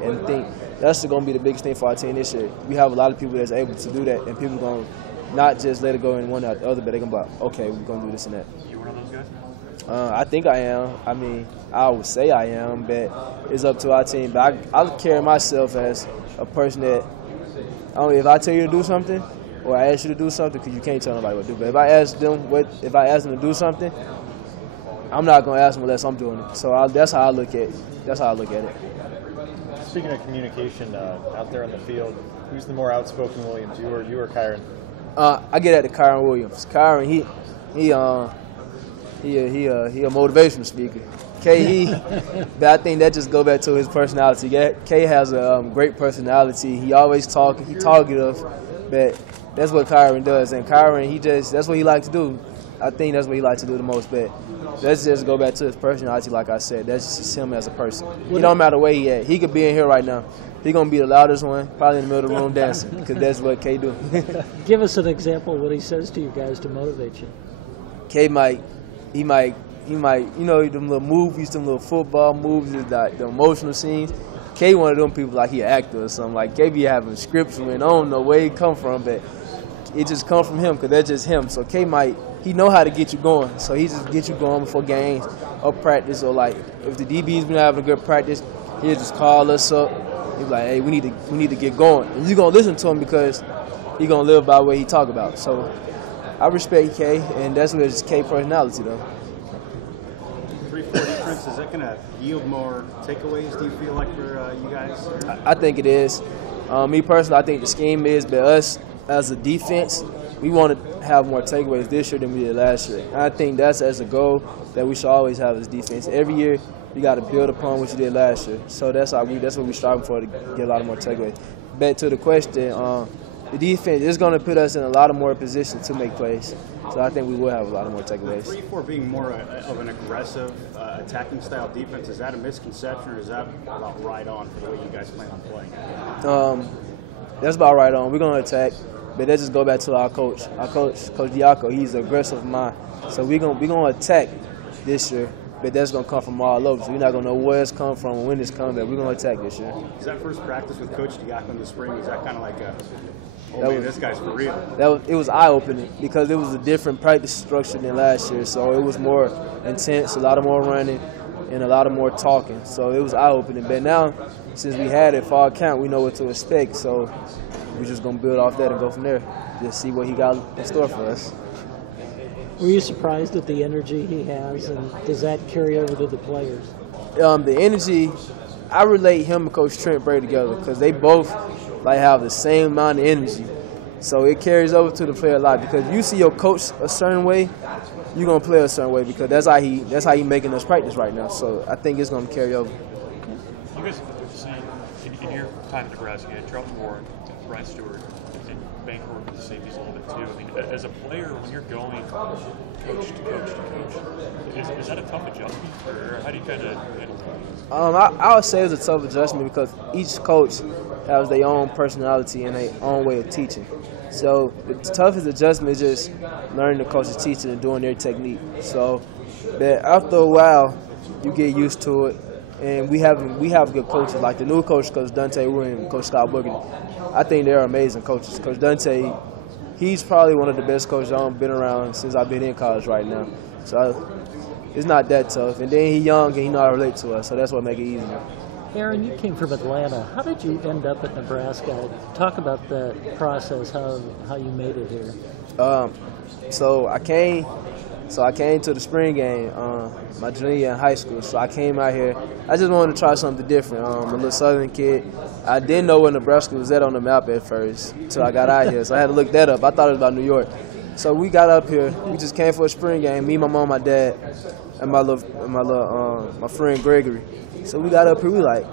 that. And I think that's going to be the biggest thing for our team this year. We have a lot of people that's able to do that, and people going to not just let it go in one or the other, but they're going to be like, okay, we're going to do this and that. You one of those guys? I think I am. I mean, I would say I am, but it's up to our team. But I carry myself as a person that, if I tell you to do something, or I ask you to do something, because you can't tell nobody what to do. But if I ask them to do something, I'm not going to ask them unless I'm doing it. So that's how I look at it. That's how I look at it. Speaking of communication out there on the field, who's the more outspoken Williams, you or Kyron? I get at the Kyron Williams. Kyron, he a motivational speaker. But I think that just go back to his personality. K has a great personality. He always talking. He talkative, but that's what Kyron does. And Kyron, that's what he likes to do. I think that's what he likes to do the most. But let's just go back to his personality. Like I said, that's just him as a person. It don't matter where he at. He could be in here right now. He gonna be the loudest one, probably in the middle of the room dancing, because that's what K do. Give us an example of what he says to you guys to motivate you. K might, you know, them little movies, them little football movies, the emotional scenes. K one of them people like he an actor or something. Like K be having scripts, and I don't know where he come from, but it just come from him, because that's just him. So K he know how to get you going. So he just get you going before games or practice, or like if the DB's been having a good practice, he'll just call us up. He's like, hey, we need to get going. And you're gonna listen to him because he gonna live by what he talk about. So I respect K, and that's what his K personality though. 3-4 defense, is that going to yield more takeaways, do you feel like, for you guys? I think it is. Me personally, I think the scheme is, but us as a defense, we want to have more takeaways this year than we did last year. And I think that's as a goal that we should always have as defense. Every year, you got to build upon what you did last year. So that's what we're striving for, to get a lot of more takeaways. Back to the question, the defense is going to put us in a lot of more positions to make plays. So I think we will have a lot of more takeaways. 3-4 being more of an aggressive attacking style defense, is that a misconception, or is that about right on for the way you guys plan on playing? That's about right on. We're going to attack, but that just go back to our coach. Our coach, Coach Diaco, he's an aggressive mind. So we're going to attack this year, but that's going to come from all over. So you're not going to know where it's come from or when it's coming, but we're going to attack this year. Is that first practice with Coach Diaco in the spring, is that kind of like this guy's for real? It was eye-opening, because it was a different practice structure than last year. So it was more intense, a lot of more running, and a lot of more talking. So it was eye-opening. But now, since we had it fall count, we know what to expect. So we're just going to build off that and go from there. Just see what he got in store for us. Were you surprised at the energy he has, and does that carry over to the players? The energy, I relate him and Coach Trent Bray together, because they both have the same amount of energy. So it carries over to the player a lot, because if you see your coach a certain way, you're going to play a certain way, because that's how he making us practice right now. So I think it's going to carry over. You guys have seen, in your time in Nebraska, Charlton Warren, Brian Stewart, and Bancorp with the safeties a little bit too. I mean, as a player, when you're going coach to coach to coach, is that a tough adjustment, or how do you kind of handle that? I would say it's a tough adjustment, because each coach has their own personality and their own way of teaching. So the toughest adjustment is just learning the coach's teaching and doing their technique. So but after a while, you get used to it. And we have good coaches, like the new coach, Coach Dante Williams, Coach Scott Boogany. I think they're amazing coaches. Coach Dante, he's probably one of the best coaches I've been around since I've been in college right now. So it's not that tough. And then he's young and he know how to relate to us, so that's what makes it easier. Aaron, you came from Atlanta. How did you end up at Nebraska? Talk about that process, how you made it here. So I came to the spring game my junior year in high school. So I came out here. I just wanted to try something different. I'm a little Southern kid. I didn't know where Nebraska was at on the map at first until I got out here. So I had to look that up. I thought it was about New York. So we got up here. We just came for a spring game. Me, my mom, my dad, and my friend Gregory. So we got up here. We like,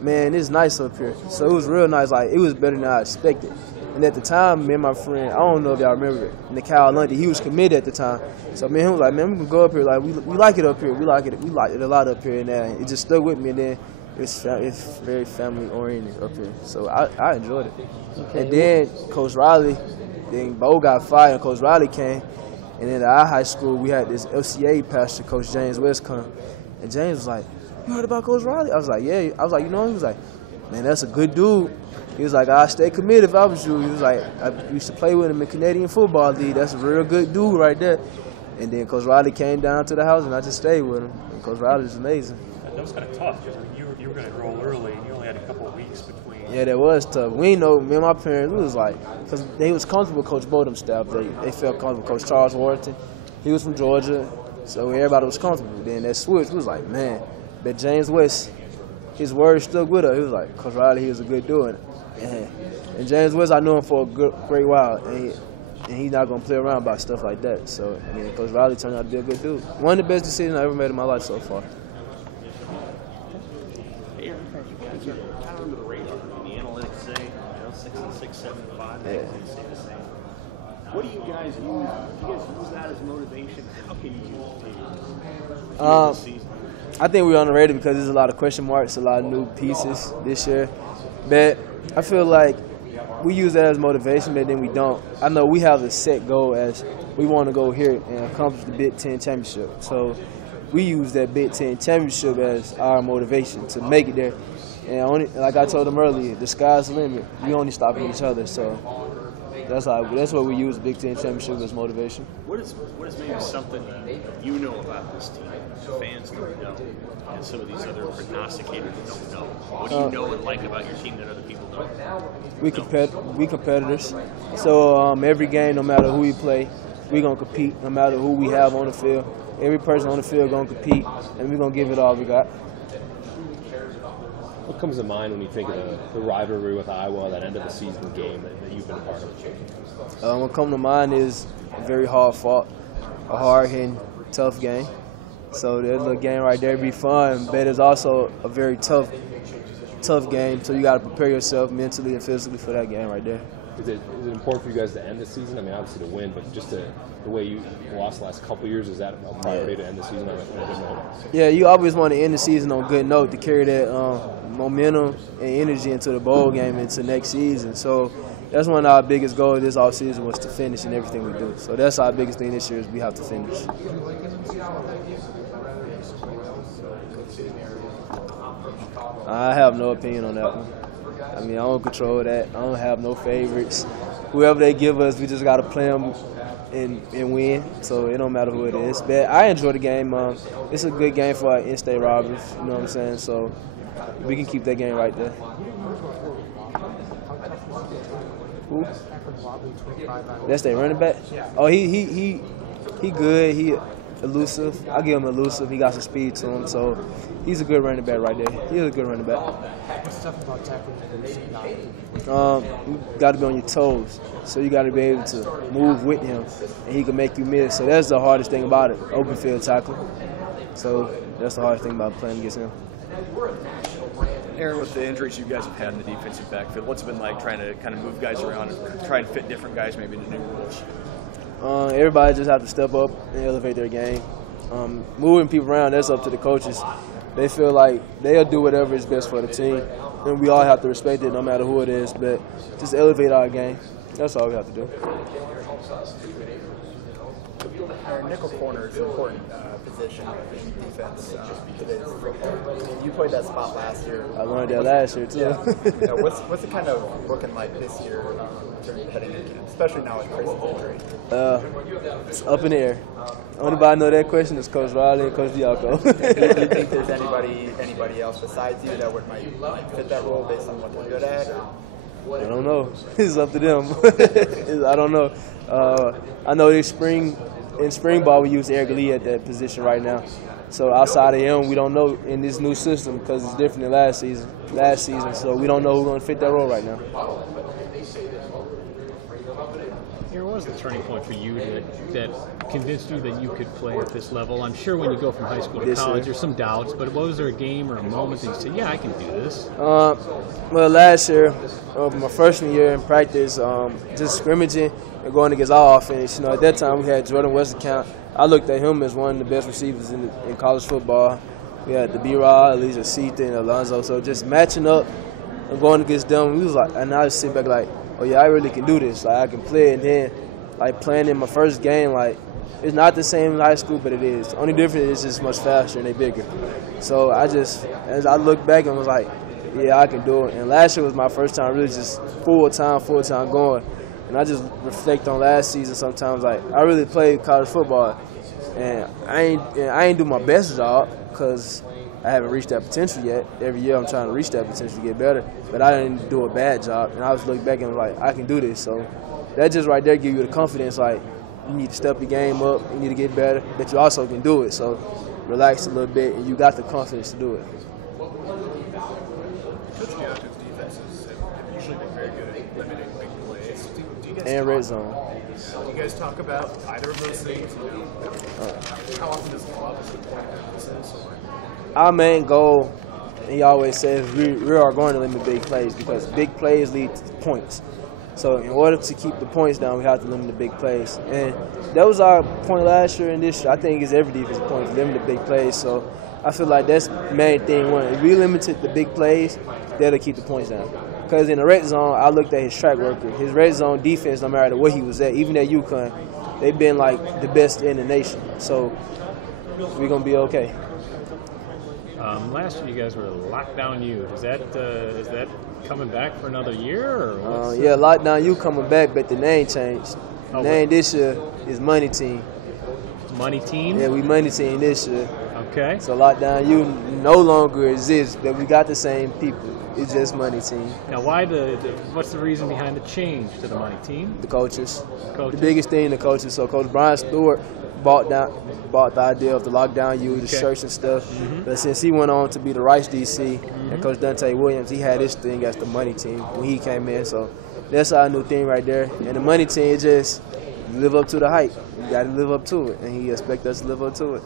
man, it's nice up here. So it was real nice. Like, it was better than I expected. And at the time, me and my friend, I don't know if y'all remember it, Nikhil Lundy, he was committed at the time. So me and him was like, man, we can go up here. Like, we like it up here. We like it a lot up here. And it just stuck with me. And then it's very family oriented up here. So I enjoyed it. Okay. And then Coach Riley, then Bo got fired and Coach Riley came. And then at our high school, we had this LCA pastor, Coach James West, come. And James was like, you heard about Coach Riley? I was like, yeah. I was like, you know him? He was like, man, that's a good dude. He was like, I'd stay committed if I was you. He was like, I used to play with him in Canadian Football League. That's a real good dude right there. And then Coach Riley came down to the house, and I just stayed with him. And Coach Riley's amazing. That was kind of tough because you were going to enroll early, and you only had a couple of weeks between. Yeah, that was tough. We didn't know, me and my parents, we was like, because they was comfortable with Coach Bodum's staff. They felt comfortable with Coach Charles Warrington. He was from Georgia, so everybody was comfortable. Then that switch, we was like, man, but James West, his word stuck with us. He was like, Coach Riley, he was a good dude. And James West, I knew him for a great while, and he's not going to play around about stuff like that. So, I mean, Coach Riley turned out to be a good dude. One of the best decisions I ever made in my life so far. Hey, you guys are kind of under the radar. I mean, the analytics say 6 and 6, 7 and 5. Yeah. They stay the same. What do you guys use? Do you guys use that as motivation? How can you use it this season? I think we're underrated because there's a lot of question marks, a lot of new pieces this year. But I feel like we use that as motivation, but then we don't. I know we have a set goal as we want to go here and accomplish the Big Ten championship. So we use that Big Ten championship as our motivation to make it there. And only, like I told them earlier, the sky's the limit. We only stop at each other. So that's what we use the Big Ten championship as motivation. What is maybe something you know about this team that fans don't know, and some of these other prognosticators don't know? What do you know and like about your team that other people don't? We competitors. So every game, no matter who we play, we're going to compete, no matter who we have on the field. Every person on the field going to compete, and we're going to give it all we got. What comes to mind when you think of the rivalry with Iowa, that end of the season game that you've been a part of? What comes to mind is a very hard fought, a hard-hitting, tough game. So that little game right there be fun, but it's also a very tough game. So you got to prepare yourself mentally and physically for that game right there. Is it important for you guys to end the season? I mean, obviously to win, but just the way you lost the last couple of years, is that a priority to end the season on a good note? Yeah, you always want to end the season on a good note to carry that momentum and energy into the bowl game into next season. So that's one of our biggest goals this offseason was to finish in everything we do. So that's our biggest thing this year is we have to finish. I have no opinion on that one. I mean, I don't control that. I don't have no favorites. Whoever they give us, we just got to play them and win. So it don't matter who it is. But I enjoy the game. It's a good game for our in-state rivals. You know what I'm saying? So we can keep that game right there. Who? That's their running back? Oh, he good. He elusive. I give him elusive. He got some speed to him. So he's a good running back right there. He's a good running back. What's tough about tackling? You got to be on your toes. So you got to be able to move with him, and he can make you miss. So that's the hardest thing about it, open field tackling. So that's the hardest thing about playing against him. Aaron, with the injuries you guys have had in the defensive backfield, what's it been like trying to kind of move guys around and try and fit different guys maybe into new roles? Everybody just have to step up and elevate their game. Moving people around, that's up to the coaches. They feel like they'll do whatever is best for the team, and we all have to respect it no matter who it is, but just elevate our game. That's all we have to do. Nickel corner is an important position in defense today's football. You played that spot last year. I learned that last year, too. Yeah. What's it kind of looking like this year heading into camp, especially now with Chris's injury? It's up in the air. Only body know that question is Coach Riley and Coach Diaco. Do you think there's anybody else besides you that might fit that role based on what they're good at? I don't know. It's up to them. I don't know. I know in spring ball we use Eric Lee at that position right now. So outside of him, we don't know in this new system because it's different than last season. So we don't know who's going to fit that role right now. What was the turning point for you that convinced you that you could play at this level? I'm sure when you go from high school to college, there's some doubts, but was there a game or a moment that you said, yeah, I can do this? Well, last year, my freshman year in practice, just scrimmaging and going against our offense. At that time we had Jordan Westcount. I looked at him as one of the best receivers in college football. We had the B-Rod, Elijah Sita, and Alonzo. So just matching up and going against them, we was like, and I just sit back like, oh yeah, I really can do this. Like I can play, and then like playing in my first game, like it's not the same in high school, but it is. The only difference is just much faster and they bigger. So as I look back and was like, yeah, I can do it. And last year was my first time really just full time going. And I just reflect on last season sometimes. Like, I really played college football, and I ain't do my best job because I haven't reached that potential yet. Every year I'm trying to reach that potential to get better, but I didn't do a bad job. And I was looking back and was like, I can do this. So that just right there give you the confidence, like, you need to step your game up, you need to get better, but you also can do it. So relax a little bit, and you got the confidence to do it. Coach John's defenses have usually been very good at limiting big plays. Do you guys And red zone. Do you guys talk about either of those things? How often does it come up as a point of emphasis? Our main goal, he always says, we are going to limit big plays because big plays lead to points. So in order to keep the points down, we have to limit the big plays. And that was our point last year and this year. I think it's every defensive point, limit the big plays. So I feel like that's the main thing. If we limited the big plays, that'll keep the points down. Because in the red zone, I looked at his track record. His red zone defense, no matter where he was at, even at UConn, they've been like the best in the nation. So we're going to be okay. Last year you guys were Lockdown U. Is that coming back for another year? Or yeah, Lockdown U coming back, but the name changed. The name this year is Money Team. Money Team? Yeah, we Money Team this year. Okay. So Lockdown U no longer exists, but we got the same people. It's just Money Team. Now, what's the reason behind the change to the Money Team? The coaches. The biggest thing, the coaches. So Coach Brian Stewart bought the idea of the Lockdown U, the shirts and stuff. But since he went on to be the Rice DC, and Coach Dante Williams, he had his thing as the Money Team when he came in. So that's our new thing right there. And the Money Team is just live up to the hype. You got to live up to it, and he expects us to live up to it.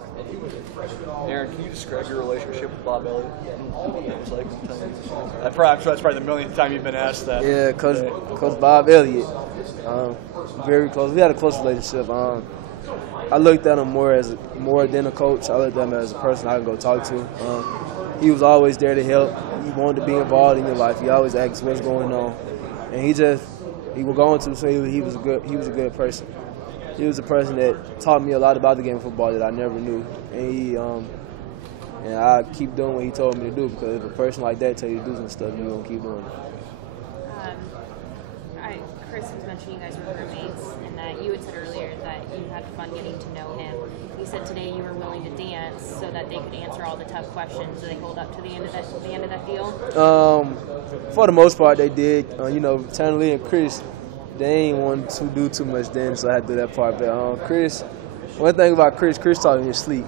Aaron, can you describe your relationship with Bob Elliott? I'm sure that's probably the millionth time you've been asked that. Yeah, Coach Bob Elliott, very close. We had a close relationship. I looked at him more than a coach. I looked at him as a person I could go talk to. He was always there to help. He wanted to be involved in your life. He always asked what's going on, and he was going to. So he was a good person. He was a person that taught me a lot about the game of football that I never knew, and I keep doing what he told me to do because if a person like that tell you to do some stuff, you're gonna keep doing it. Chris was mentioning you guys were roommates, and that you had said earlier that you had fun getting to know him. You said today you were willing to dance so that they could answer all the tough questions. Do they hold up to the end of that deal? For the most part, they did. Tanner Lee and Chris, they ain't want to do too much dance, so I had to do that part. But Chris, one thing about Chris taught me to sleep.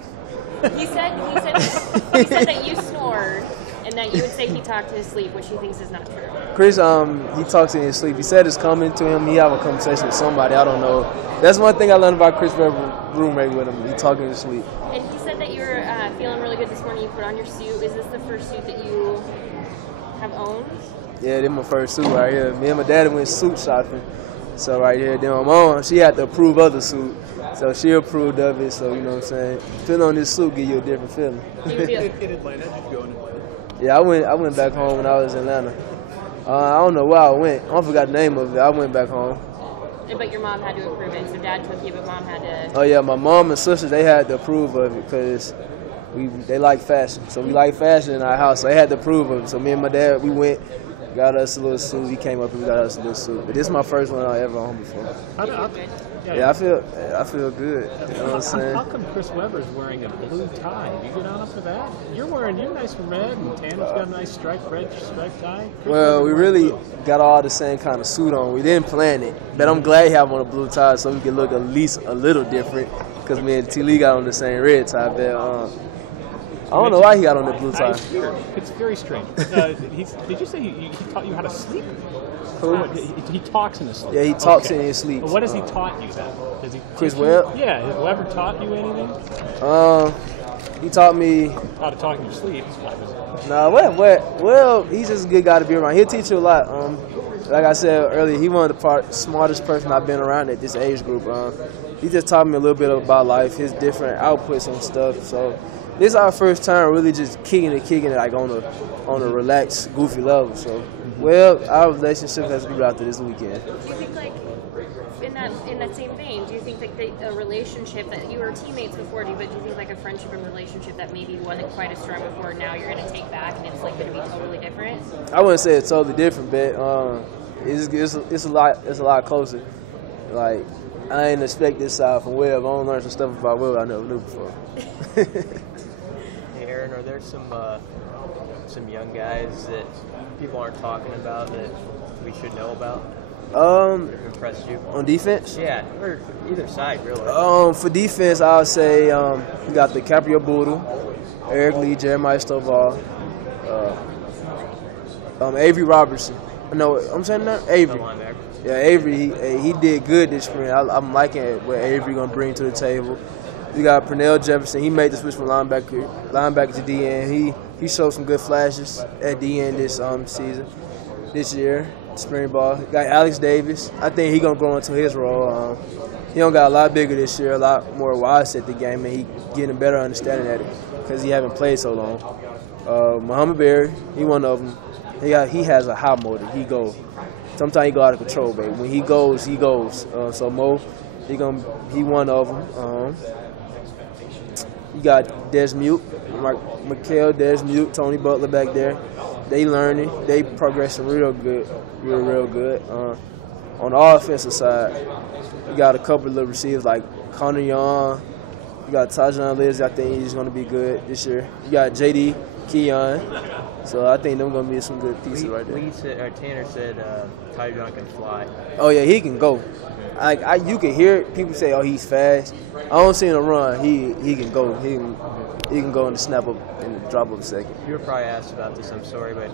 He said that you snored and that you would say he talked in his sleep, which he thinks is not true. Chris, he talks in his sleep. He said it's coming to him. He have a conversation with somebody. I don't know. That's one thing I learned about Chris roommate with him. He talking in his sleep. And he said that you were feeling really good this morning. You put on your suit. Is this the first suit that you have owned? Yeah, this is my first suit right here. Me and my daddy went suit shopping. So right here, then my mom, she had to approve of the suit. So she approved of it, so you know what I'm saying. Putting on this suit give you a different feeling. In Atlanta, did you go in Atlanta? Yeah, I went back home when I was in Atlanta. I don't know where I went. I forgot the name of it. I went back home. But your mom had to approve it, so Dad took you, but Mom had to. Oh yeah, my mom and sisters, they had to approve of it because they like fashion. So we like fashion in our house, so they had to approve of it. So me and my dad, we went, got us a little suit. He came up and we got us a little suit. But this is my first one I ever owned before. Yeah, I feel good. You know what I'm saying? How come Chris Webber's wearing a blue tie? Do you get on for that? You're nice red, and Tanner's got a nice red striped tie. Well, we really got all the same kind of suit on. We didn't plan it, but I'm glad he have on a blue tie so we can look at least a little different. Because me and T. Lee got on the same red tie. But I don't know why he got on the blue tie. It's very strange. Did you say he taught you how to sleep? He talks in his sleep. Yeah, he talks in his sleep. What has he taught you then? Chris Webb? Yeah, has Webber taught you anything? He taught me how to talk in your sleep. Nah, well, he's just a good guy to be around. He'll teach you a lot. Like I said earlier, he one of the smartest person I've been around at this age group. He just taught me a little bit about life, his different outputs and stuff. So this is our first time really just kicking it like on a relaxed, goofy level. So, well, our relationship has to be out there this weekend. Do you think, like, in that same vein, do you think like a relationship that you were teammates before, but do you think like a friendship and relationship that maybe wasn't quite as strong before, now you're going to take back and it's like going to be totally different? I wouldn't say it's totally different, but it's a lot closer. Like, I ain't expect this side from Will. I don't learn some stuff about Will I never knew before. Hey Aaron, are there some young guys that people aren't talking about that we should know about? Impressed you on defense? Yeah, or either side really. For defense, I would say we got the Caprio Boodle, Eric Lee, Jeremiah Stovall, Avery Robertson. No, I'm saying that Avery. Yeah, Avery. He did good this spring. I'm liking what Avery gonna bring to the table. We got Pernell Jefferson. He made the switch from linebacker to DN. He showed some good flashes at DN this year, spring ball. Got Alex Davis. I think he gonna grow into his role. He don't got a lot bigger this year, a lot more wise at the game, and he getting a better understanding at it because he haven't played so long. Muhammad Berry, he one of them. He has a high motor. He goes. Sometimes he go out of control, baby. When he goes, he goes. So Mo, he one of them. You got Des Mute, Mikael, Des Mute, Tony Butler back there. They learning. They progressing real good, real good. On the offensive side, you got a couple of little receivers like Connor Young. You got Tajon Liz. I think he's going to be good this year. You got J.D. Keon. So I think them going to be some good pieces right there. Tanner said Tajon can fly. Oh, yeah, he can go. You can hear it. People say, oh, he's fast. I don't see him run. He can go. He can go and snap up and drop up a second. You were probably asked about this, I'm sorry, but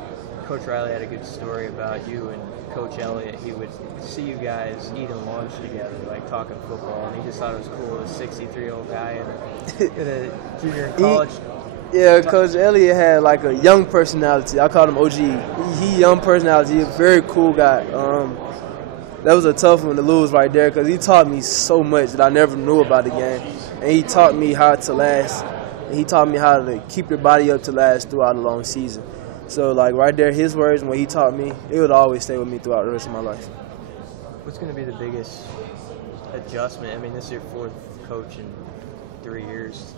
Coach Riley had a good story about you and Coach Elliott. He would see you guys eating lunch together, like talking football, and he just thought it was cool. A 63-year-old guy in a junior college. Yeah, Coach Elliott had like a young personality. I called him OG. He young personality. He's a very cool guy. That was a tough one to lose right there because he taught me so much that I never knew about the game. And he taught me how to last. He taught me how to keep your body up to last throughout a long season. So, like, right there, his words and what he taught me, it would always stay with me throughout the rest of my life. What's going to be the biggest adjustment? I mean, this is your fourth coach in 3 years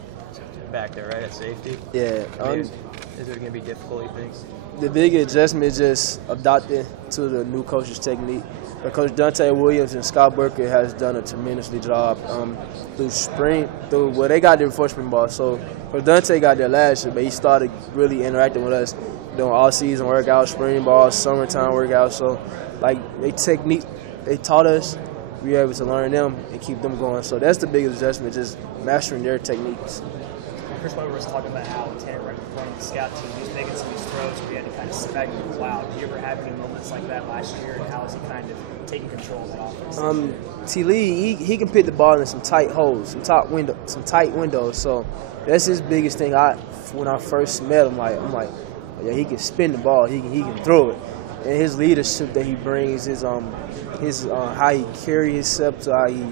back there, right, at safety? Yeah. Is it going to be difficult, you think? The big adjustment is just adapting to the new coach's technique. But Coach Dante Williams and Scott Burker has done a tremendously job through they got there before spring ball. So Coach Dante got there last year, but he started really interacting with us doing all-season workouts, spring ball, summertime workouts. So, like, they taught us, we were able to learn them and keep them going. So that's the biggest adjustment, just mastering their techniques. Chris Weber was talking about how Tanner, right before the scout team, he was making some of these throws where he had to kind of sit back and go, wow. Did you ever have any moments like that last year, and how is he kind of taking control of that offense? T. Lee, he can put the ball in some tight holes, some tight windows. So that's his biggest thing. When I first met him, I'm like, yeah, he can spin the ball, he can throw it, and his leadership that he brings, his how he carry himself, to how he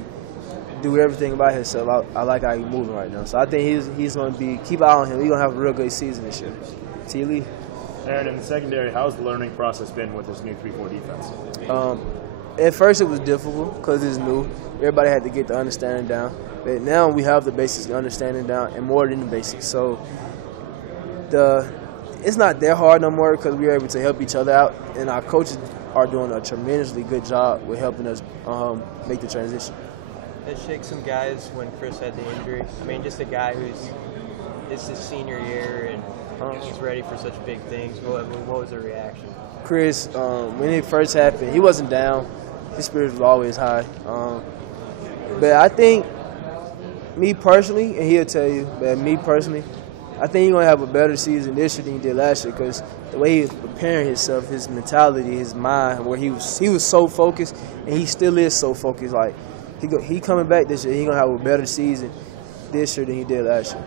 do everything about himself. I like how he's moving right now. So I think he's going to keep an eye on him. He's going to have a real good season this year. T. Lee. Aaron, in the secondary, how's the learning process been with this new 3-4 defense? At first it was difficult because it's new. Everybody had to get the understanding down. But now we have the basics understanding down and more than the basics. So it's not that hard no more because we're able to help each other out. And our coaches are doing a tremendously good job with helping us make the transition. It shakes some guys when Chris had the injury. I mean, just a guy it's his senior year and he's ready for such big things. What was the reaction? Chris, when it first happened, he wasn't down. His spirit was always high. But I think, me personally, and he'll tell you, but me personally, I think he's going to have a better season this year than he did last year because the way he was preparing himself, his mentality, his mind, where he was so focused, and he still is so focused. Like, he coming back this year, he's going to have a better season this year than he did last year,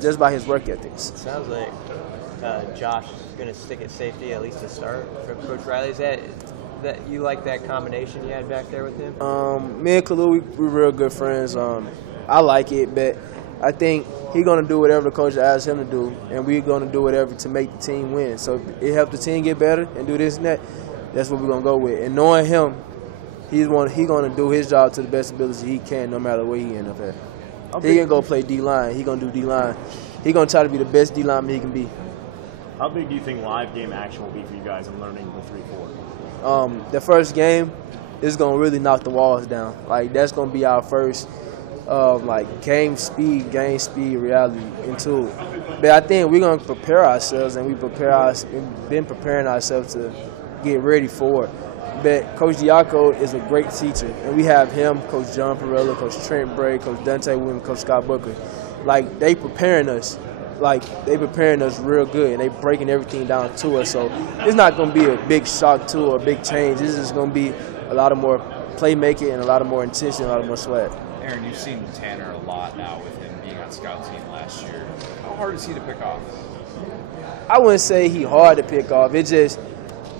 just by his work ethics. It sounds like Josh is going to stick at safety, at least to start, from Coach Riley. Is that you like that combination you had back there with him? Me and Kalu, we're real good friends. I like it, but I think he's going to do whatever the coach asks him to do, and we're going to do whatever to make the team win. So if it helps the team get better and do this and that, that's what we're going to go with. And knowing him, He gonna do his job to the best ability he can, no matter where he end up at. He ain't gonna play D-line. He gonna do D-line. He gonna try to be the best D-lineman he can be. How big do you think live game action will be for you guys in learning the 3-4? The first game is gonna really knock the walls down. Like that's gonna be our first like game speed reality into it. But I think we're gonna prepare ourselves, and we've been preparing ourselves to get ready for it. But Coach Diaco is a great teacher, and we have him, Coach John Perella, Coach Trent Bray, Coach Dante Williams, Coach Scott Booker. Like they preparing us real good, and they breaking everything down to us. So it's not gonna be a big shock to or a big change. This is gonna be a lot of more playmaking and a lot of more intention, a lot of more swag. Aaron, you've seen Tanner a lot now with him being on scout team last year. How hard is he to pick off? I wouldn't say he hard to pick off. It's just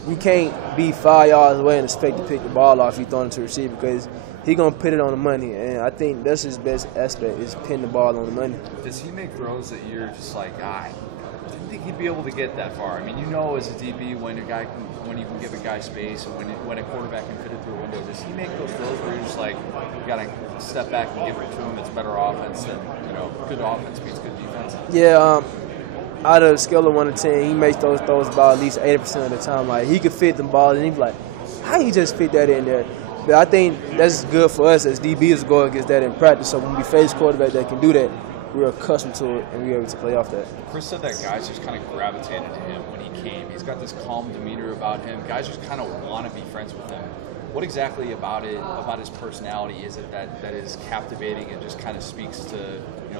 you can't be 5 yards away and expect to pick the ball off if you throw it to receiver, because he gonna put it on the money, and I think that's his best aspect is pinning the ball on the money. Does he make throws that you're just like, I didn't think he'd be able to get that far? I mean, you know, as a DB, when you can give a guy space, and when a quarterback can fit it through a window, does he make those throws where you're just like, you gotta step back and give it to him? It's better offense than, good offense beats good defense. Yeah. Out of a scale of 1 to 10, he makes those throws about at least 80% of the time. Like he could fit them balls, and he'd be like, how you just fit that in there? But I think that's good for us as DBs to go against that in practice. So when we face quarterback that can do that, we're accustomed to it, and we're able to play off that. Chris said that guys just kind of gravitated to him when he came. He's got this calm demeanor about him. Guys just kind of want to be friends with him. What exactly about his personality is it that is captivating and just kind of speaks to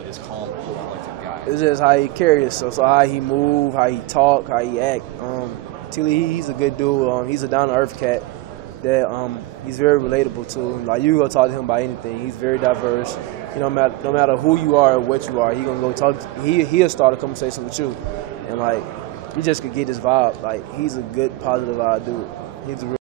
this calm, cool, collected guy? It's just how he carries himself, so how he move, how he talk, how he act. He's a good dude. He's a down-to-earth cat that he's very relatable to. Like you go talk to him about anything. He's very diverse. No matter who you are or what you are, he gonna go talk. He'll start a conversation with you, and like you just could get his vibe. Like he's a good, positive vibe dude. He's a real